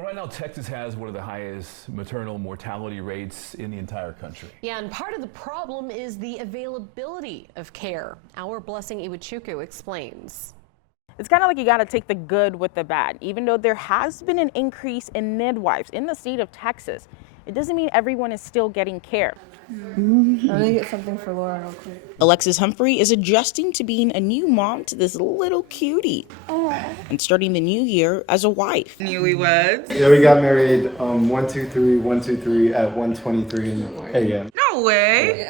Well, right now, Texas has one of the highest maternal mortality rates in the entire country. Yeah, and part of the problem is the availability of care. Our Blessing Iwachuku explains. It's kind of like you got to take the good with the bad. Even though there has been an increase in midwives in the state of Texas, it doesn't mean everyone is still getting care. I'm gonna get something for Laura real quick. Alexis Humphrey is adjusting to being a new mom to this little cutie. And starting the new year as a wife. Newlyweds. Yeah, we got married 123 at 1:23 a.m. No way.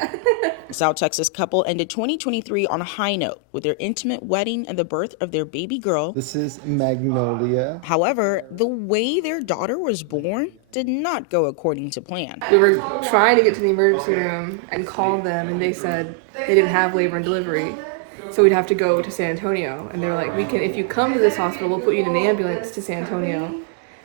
The South Texas couple ended 2023 on a high note with their intimate wedding and the birth of their baby girl. This is Magnolia. However, the way their daughter was born did not go according to plan. We were trying to get to the emergency room and called them, and they said they didn't have labor and delivery, so we'd have to go to San Antonio. And they were like, "We can, if you come to this hospital, we'll put you in an ambulance to San Antonio."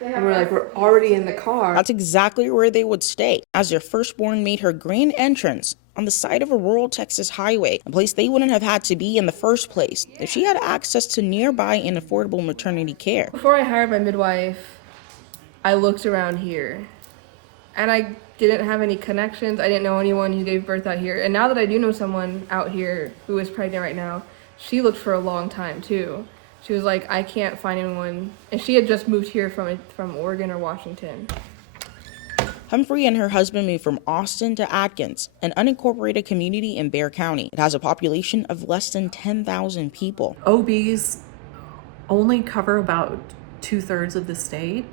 And we're like, "We're already in the car." That's exactly where they would stay, as their firstborn made her grand entrance on the side of a rural Texas highway, a place they wouldn't have had to be in the first place if she had access to nearby and affordable maternity care. Before I hired my midwife, I looked around here, and I didn't have any connections. I didn't know anyone who gave birth out here. And now that I do know someone out here who is pregnant right now, she looked for a long time too. She was like, "I can't find anyone," and she had just moved here from Oregon or Washington. Humphrey and her husband moved from Austin to Atkins, an unincorporated community in Bexar County. It has a population of less than 10,000 people. OBs only cover about 2/3 of the state.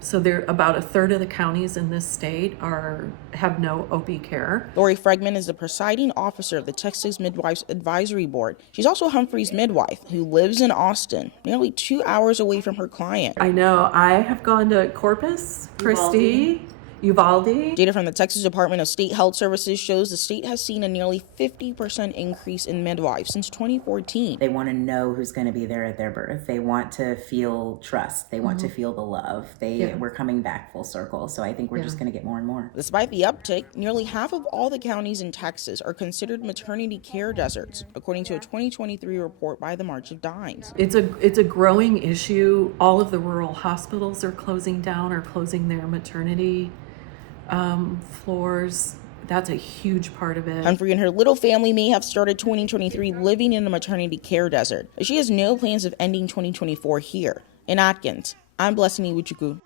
So there, about 1/3 of the counties in this state have no OB care. Lori Fregman is the presiding officer of the Texas Midwives Advisory Board. She's also Humphrey's midwife, who lives in Austin, nearly 2 hours away from her client. I know I have gone to Corpus Christi, Uvalde. Data from the Texas Department of State Health Services shows the state has seen a nearly 50% increase in midwives since 2014. They want to know who's going to be there at their birth. They want to feel trust. They want to feel the love. We're coming back full circle. So I think we're just going to get more and more. Despite the uptick, nearly half of all the counties in Texas are considered maternity care deserts, according to a 2023 report by the March of Dimes. It's a growing issue. All of the rural hospitals are closing down or closing their maternity floors. That's a huge part of it. Humphrey and her little family may have started 2023 living in a maternity care desert, but she has no plans of ending 2024 here. In Atkins, I'm Blessing Iwachuku.